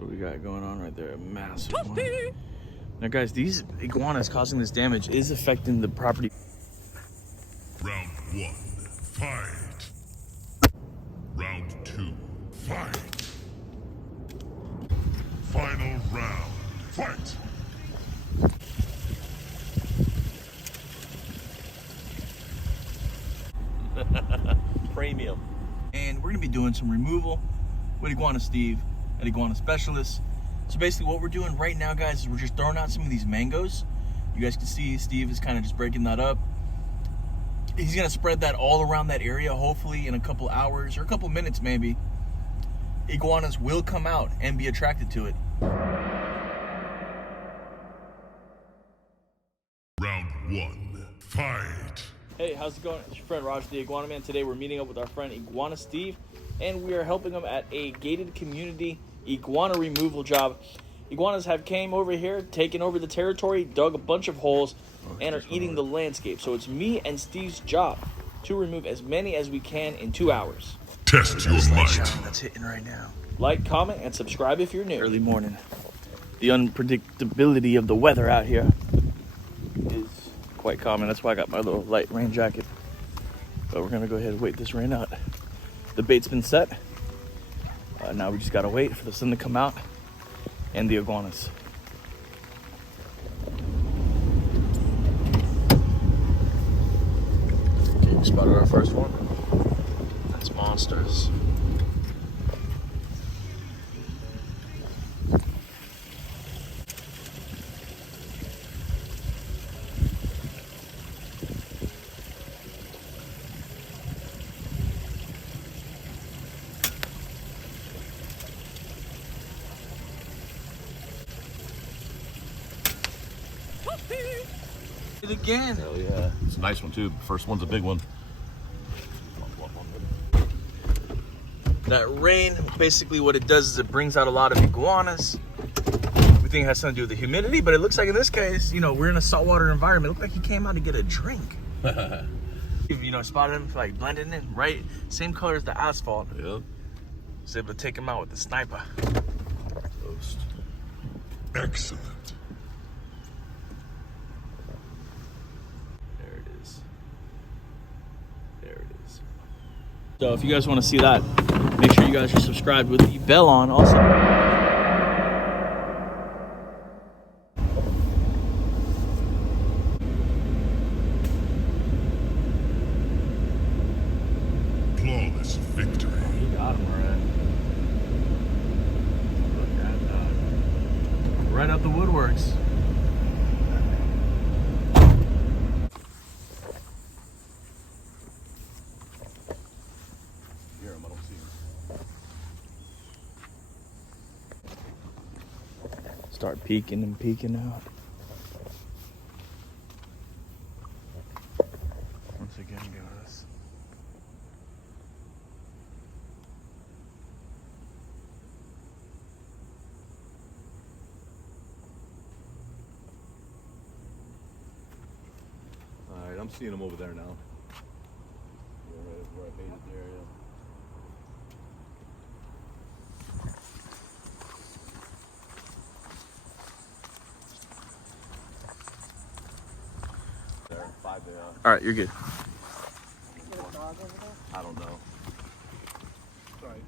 What we got going on right there, a massive one. Now guys, these iguanas causing this damage is affecting the property. Round 1, fight. Round 2, fight. Final round, fight. Premium. And we're gonna be doing some removal with Iguana Steve at Iguana Specialist. So basically what we're doing right now, guys, is we're just throwing out some of these mangoes. You guys can see Steve is kind of just breaking that up. He's gonna spread that all around that area. Hopefully in a couple hours or a couple minutes maybe, iguanas will come out and be attracted to it. Round 1, fight. Hey, how's it going? It's your friend Raj, the Iguana Man. Today we're meeting up with our friend Iguana Steve, and we are helping him at a gated community iguana removal job. Iguanas have came over here, taken over the territory, dug a bunch of holes, and are eating the landscape. So it's me and Steve's job to remove as many as we can in 2 hours. Test your might. That's hitting right now. Like, comment, and subscribe if you're new. Early morning. The unpredictability of the weather out here is quite common. That's why I got my little light rain jacket. But we're gonna go ahead and wait this rain out. The bait's been set. Now we just gotta wait for the sun to come out and the iguanas. Okay, we spotted our first one. That's monsters. It again. Hell yeah. It's a nice one too. First one's a big one. That rain, basically what it does is it brings out a lot of iguanas. We think it has something to do with the humidity, but it looks like in this case, you know, we're in a saltwater environment. It looked like he came out to get a drink. You know, spotted him like blending in, right? Same color as the asphalt. Yep. Was able to take him out with the sniper. Toast. Excellent. There it is. There it is. So if you guys want to see that, make sure you guys are subscribed with the bell on also. Flawless victory. You got him already. Look at that. Right out the woodworks. Here, I don't see him. Start peeking and peeking out. Once again, guys. Alright, I'm seeing him over there now. Where I baited there, yeah. There, 5 there. All right, you're good. I don't know. Sorry.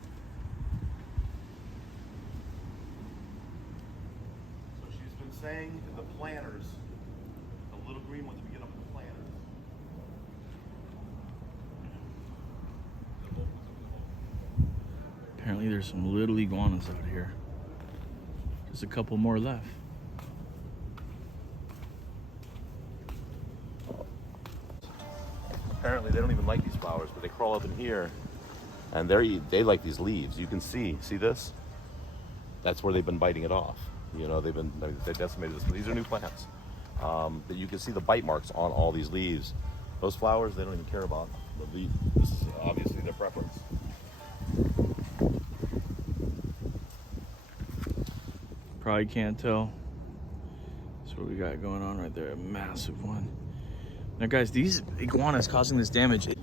So she's been saying the planters, the little green ones, we get up in the planters. Apparently there's some little iguanas out here. Just a couple more left. Apparently they don't even like these flowers, but they crawl up in here and they like these leaves. You can see this? That's where they've been biting it off. You know, they decimated this. These are new plants. But you can see the bite marks on all these leaves. Those flowers, they don't even care about. But this is obviously their preference. Probably can't tell. That's what we got going on right there, a massive one. Now guys, these iguanas causing this damage, you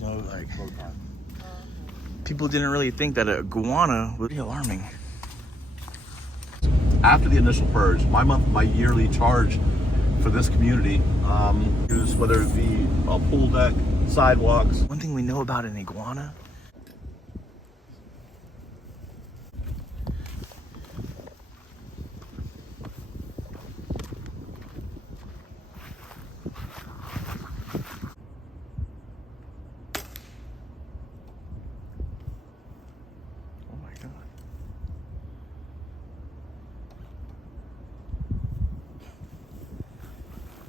know, like, people didn't really think that an iguana would be alarming. after the initial purge, my yearly charge for this community is whether it be a pool deck, sidewalks. One thing we know about an iguana. Oh my God.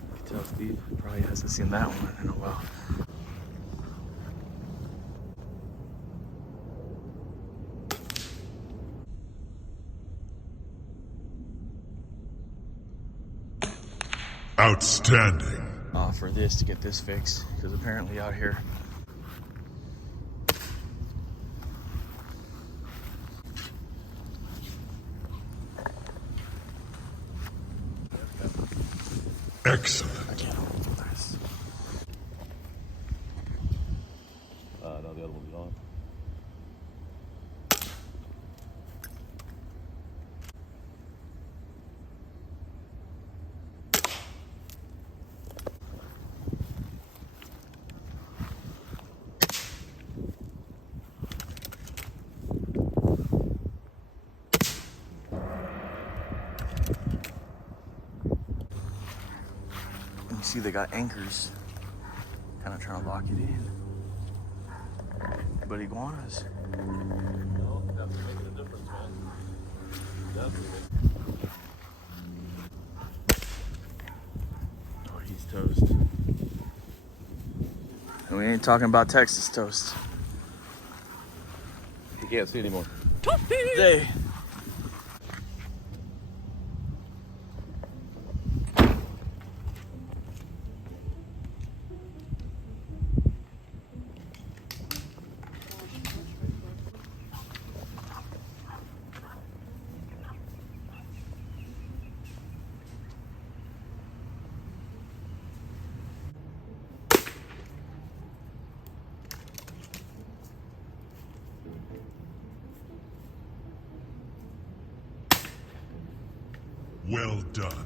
You can tell Steve probably hasn't seen that one in a while. Outstanding. For this to get this fixed, because apparently out here Excellent. I can't hold this. No, the other one's on. You see they got anchors, kind of trying to lock it in. But iguanas. No, definitely making a difference, man. Definitely. Oh, he's toast. And we ain't talking about Texas toast. You can't see anymore. Hey. Well done.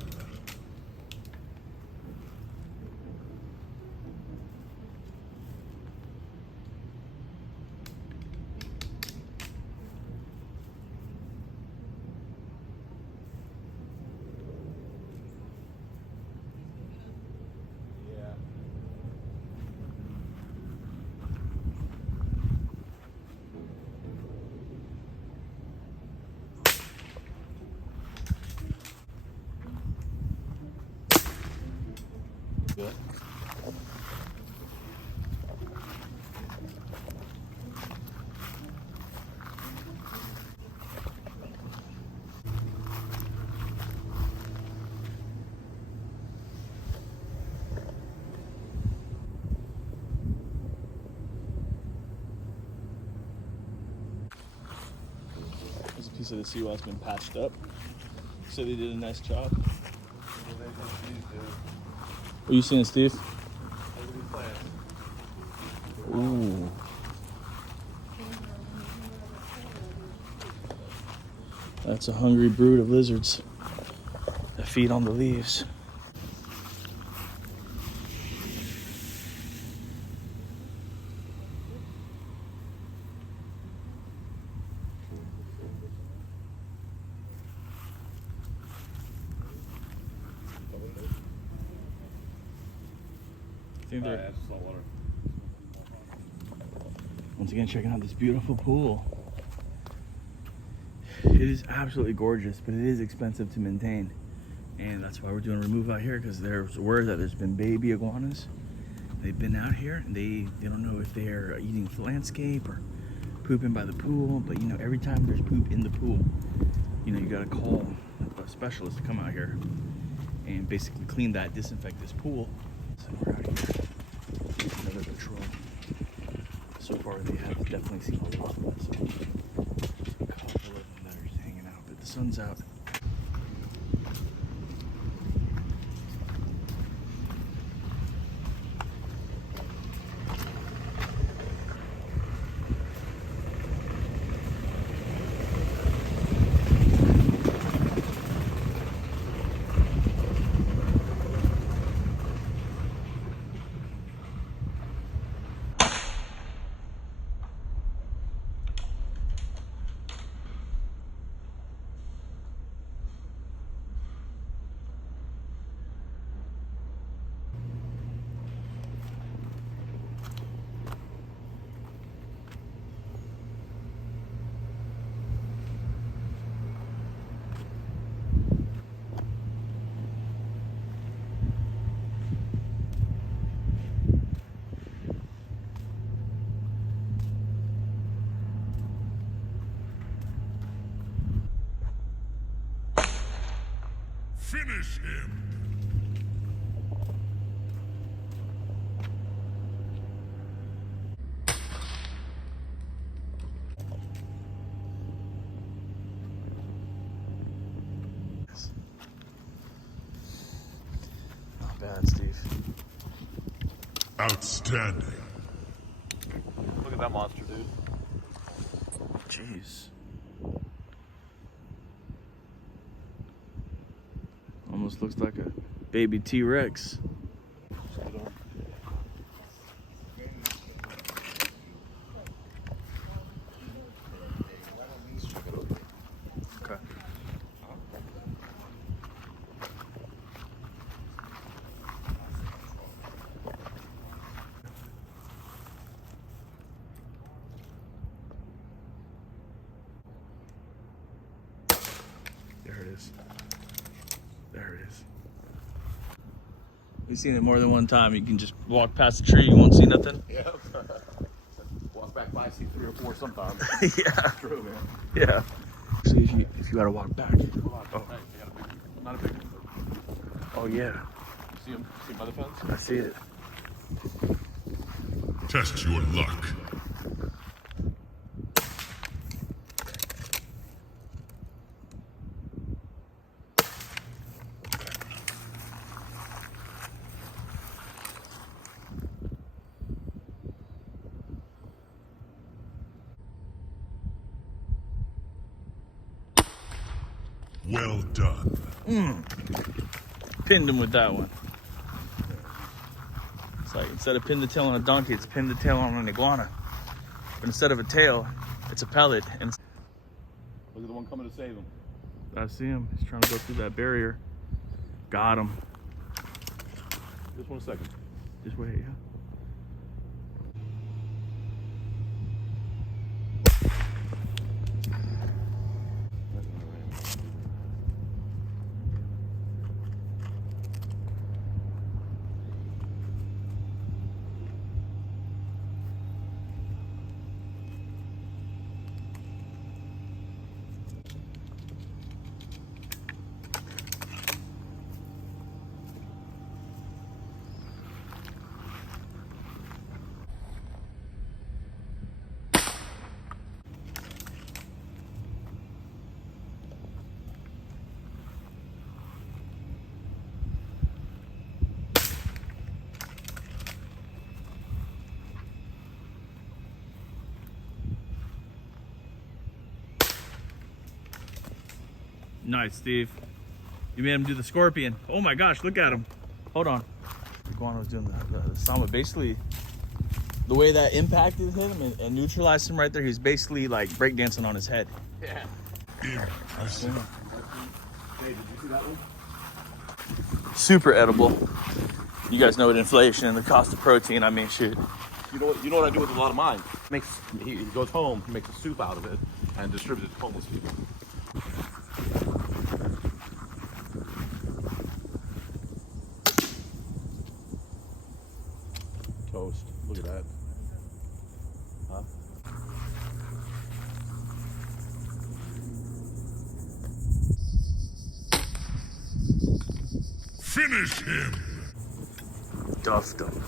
Good. There's a piece of the seawall that's been patched up, so they did a nice job. What are you seeing, Steve? Ooh. That's a hungry brood of lizards that feed on the leaves. I think they're once again checking out this beautiful pool. It is absolutely gorgeous, but it is expensive to maintain, and that's why we're doing a remove out here, because there's word that there's been baby iguanas. They've been out here and they don't know if they're eating the landscape or pooping by the pool, but you know, every time there's poop in the pool, you know, you gotta call a specialist to come out here and basically clean that, disinfect this pool. So we're out here, another patrol. So far they have definitely seen a lot of us. A couple of them that are just hanging out, but the sun's out. Finish him. Not bad, Steve. Outstanding. Look at that monster, dude. Jeez. Almost looks like a baby T-Rex. Okay. There it is. There it is. We've seen it more than one time. You can just walk past the tree, you won't see nothing. Yeah. Walk back by, see 3 or 4 sometimes. Yeah. True, man. Yeah. See if you gotta walk back. Hold on. Oh. Hey, I got a big, not a big one. Oh yeah. You see him? See him by the fence? I see it. Test your luck. Well done. Pinned him with that one. It's like instead of pin the tail on a donkey, it's pin the tail on an iguana. But instead of a tail, it's a pellet. And Look at the one coming to save him. I see him. He's trying to go through that barrier. Got him. Just 1 second. Just wait, yeah. Nice, Steve. You made him do the scorpion. Oh my gosh, look at him. Hold on. Iguana was doing the samba. Basically, the way that impacted him and neutralized him right there, he's basically like breakdancing on his head. Yeah. Impressive. Hey, did you see that one? Super edible. You guys know what inflation and the cost of protein. I mean, shoot. You know what I do with a lot of mine? He goes home, he makes a soup out of it, and distributes it to homeless people. Toast. Look at that. Huh? Finish him. Duffed him.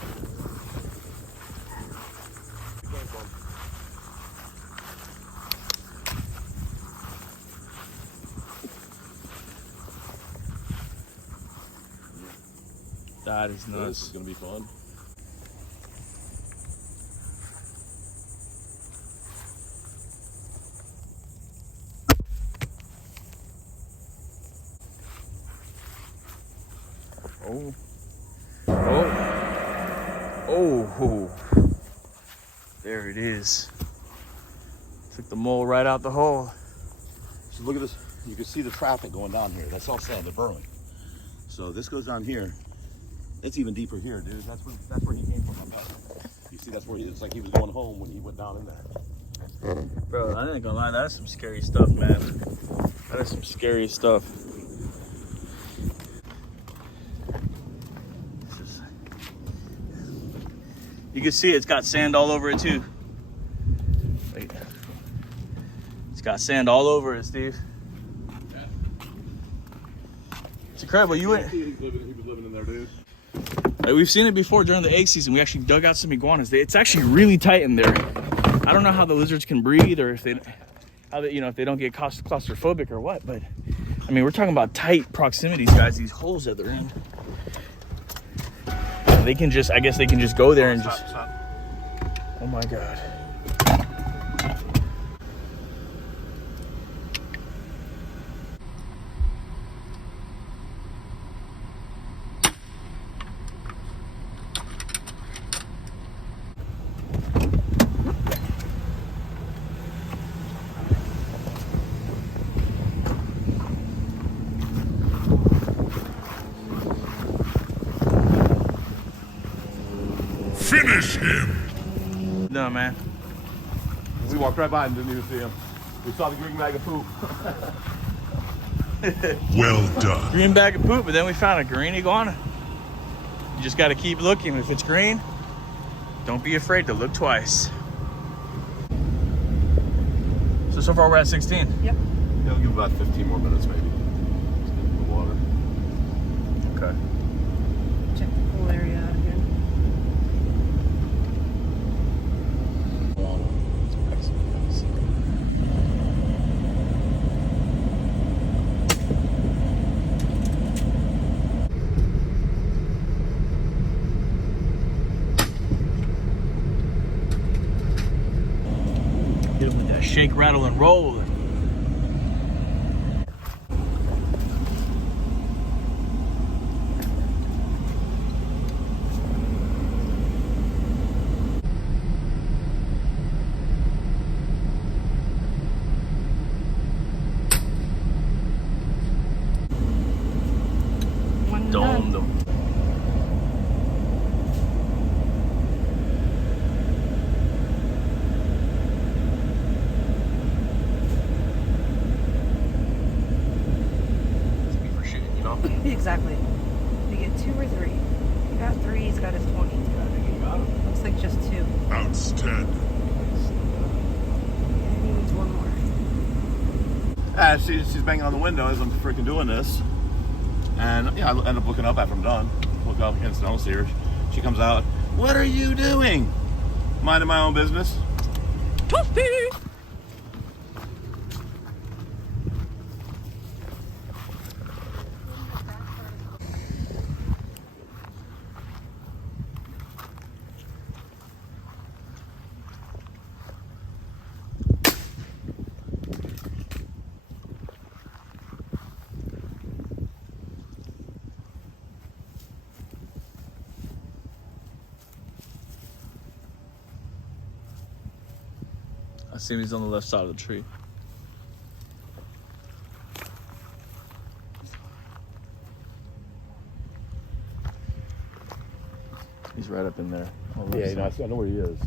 That is This is nuts. gonna be fun. Oh. Oh. Oh. There it is. Took the mole right out the hole. So look at this. You can see the traffic going down here. That's all sand. They're burrowing. So this goes down here. It's even deeper here, dude. That's where he came from. You see, that's where it's like he was going home when he went down in there. Bro, I ain't gonna lie, that's some scary stuff, man. That is some scary stuff. You can see it's got sand all over it too. Wait. It's got sand all over it, Steve. incredible. You went. He was living in there, dude. We've seen it before during the egg season. We actually dug out some iguanas. It's actually really tight in there. I don't know how the lizards can breathe, or if they, if they don't get claustrophobic or what. But I mean, we're talking about tight proximities, guys. These holes that they're in. They can just, I guess, they can just go there and just. Stop. Oh my God. Finish him! No, man. We walked right by and didn't even see him. We saw the green bag of poop. Well done. Green bag of poop, but then we found a green iguana. You just got to keep looking. If it's green, don't be afraid to look twice. So far we're at 16. Yep. It'll give about 15 more minutes, maybe. Let's get in the water. Okay. Check the pool area out again. Hit him with that shake, rattle, and roll. One Domed done. them. For shooting, you know? Exactly. You get 2 or 3. You got 3, he's got his 20. Looks like just 2. Outstanding. And he needs 1 more. She's banging on the window as I'm freaking doing this. And yeah, I end up looking up after I'm done. Look up against the see her. She comes out. What are you doing? Minding my own business. I see him, he's on the left side of the tree. He's right up in there. on the left side. I know where he is.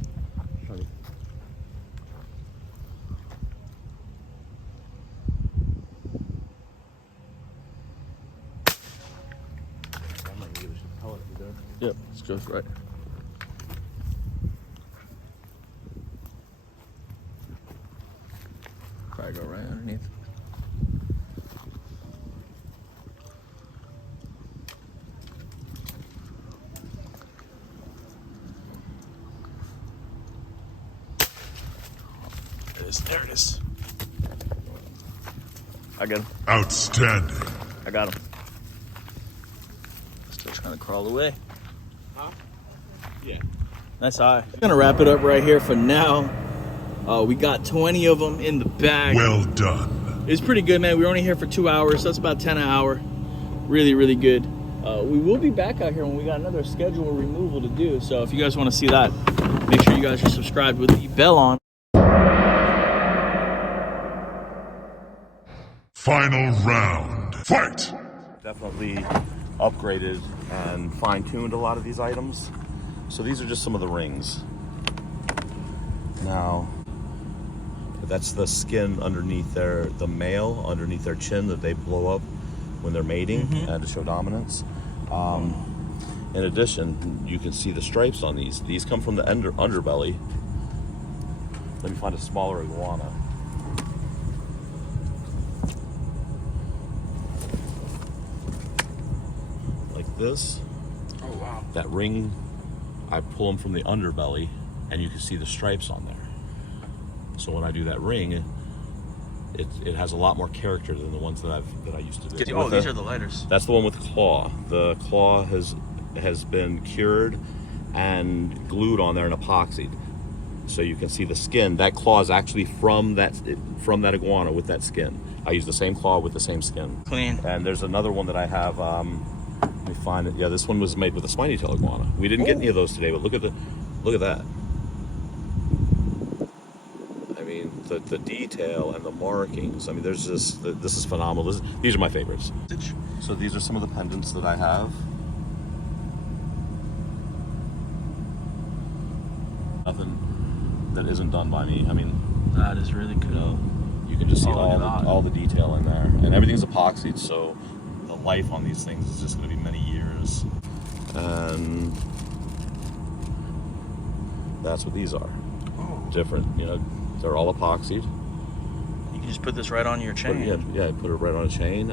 Yep, let's go right. Probably go right underneath. There it is. I got him. Outstanding. I got him. Still trying to crawl away. Huh? Yeah. Nice eye. I'm gonna wrap it up right here for now. We got 20 of them in the bag. Well done. It's pretty good, man. We were only here for 2 hours, so that's about 10 an hour. Really, really good. We will be back out here when we got another scheduled removal to do. So if you guys want to see that, make sure you guys are subscribed with the bell on. Final round. Fight! Definitely upgraded and fine-tuned a lot of these items. So these are just some of the rings. Now, that's the skin underneath the male, underneath their chin that they blow up when they're mating to show dominance. In addition, you can see the stripes on these. These come from the underbelly. Let me find a smaller iguana. like this. Oh wow. That ring, I pull them from the underbelly, and you can see the stripes on there. So when I do that ring, it has a lot more character than the ones that I used to do. Oh, these are the lighters. That's the one with claw. The claw has been cured and glued on there and epoxied, so you can see the skin. That claw is actually from that iguana with that skin. I use the same claw with the same skin. Clean. And there's another one that I have. Let me find it. Yeah, this one was made with a spiny tail iguana. We didn't get any of those today, but look at that. I mean, the detail and the markings. I mean, there's just this is phenomenal. These are my favorites. So these are some of the pendants that I have. Nothing that isn't done by me. I mean, That is really cool. you can just see Oh, look at that. all the detail in there, and everything's epoxied, so the life on these things is just going to be many years. And that's what these are. Oh. Different, you know, they're all epoxied. You can just put this right on your chain. Yeah, put it right on a chain.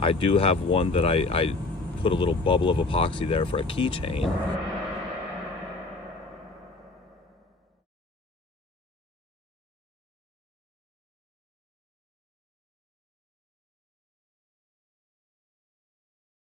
I do have one that I put a little bubble of epoxy there for a keychain.